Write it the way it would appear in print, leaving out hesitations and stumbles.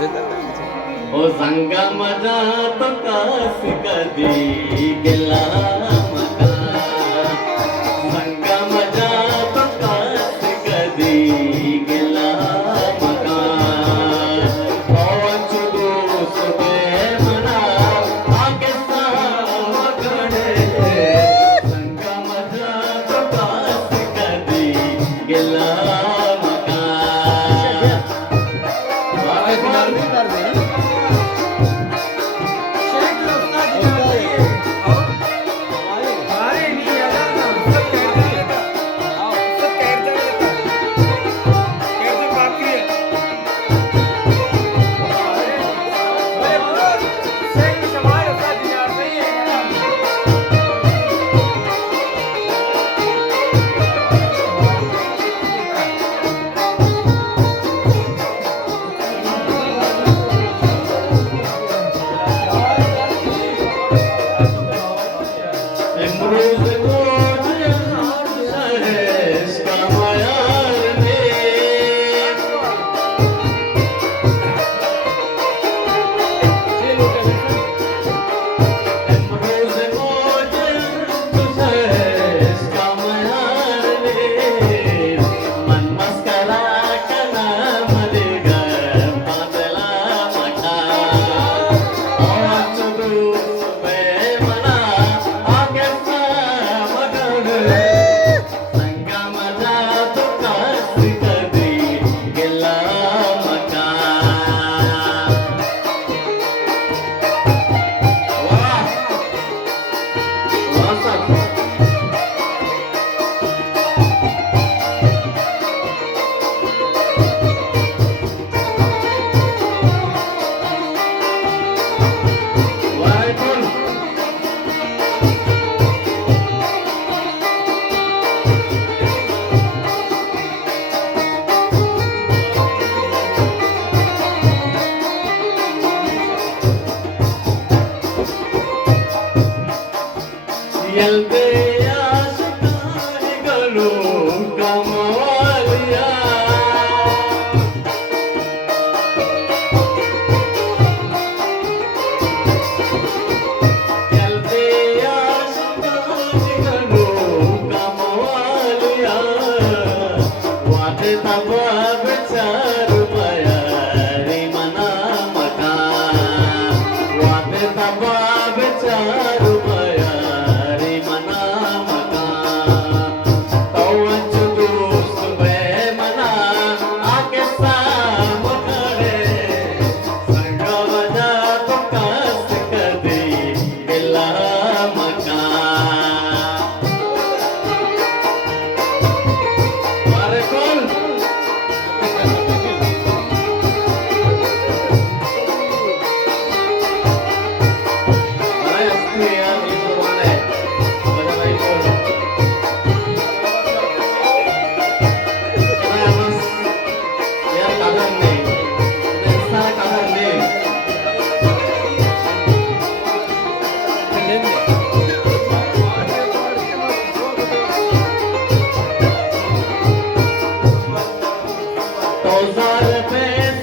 ओ संगा मजा तो कास कधी गेला मका संगा मजा तो कास कधी गेला मका पवन चुदू सुबे मना आगे सावगडे संगा मजा तो कास कधी गेला मका ಎಲ್ದೆ ಆಶಕಾರಿಗಳು ಕಮವಾಲಿಯ ಎಲ್ದೆ ಆಶಕಾರಿಗಳು ಕಮವಾಲಿಯ ವಾದೆ ತಬ ವಿಚಾರು ಮಯ ರಿ ಮನ ಮಕ ವಾದೆ ತಬ ವಿಚಾರು Those are the best.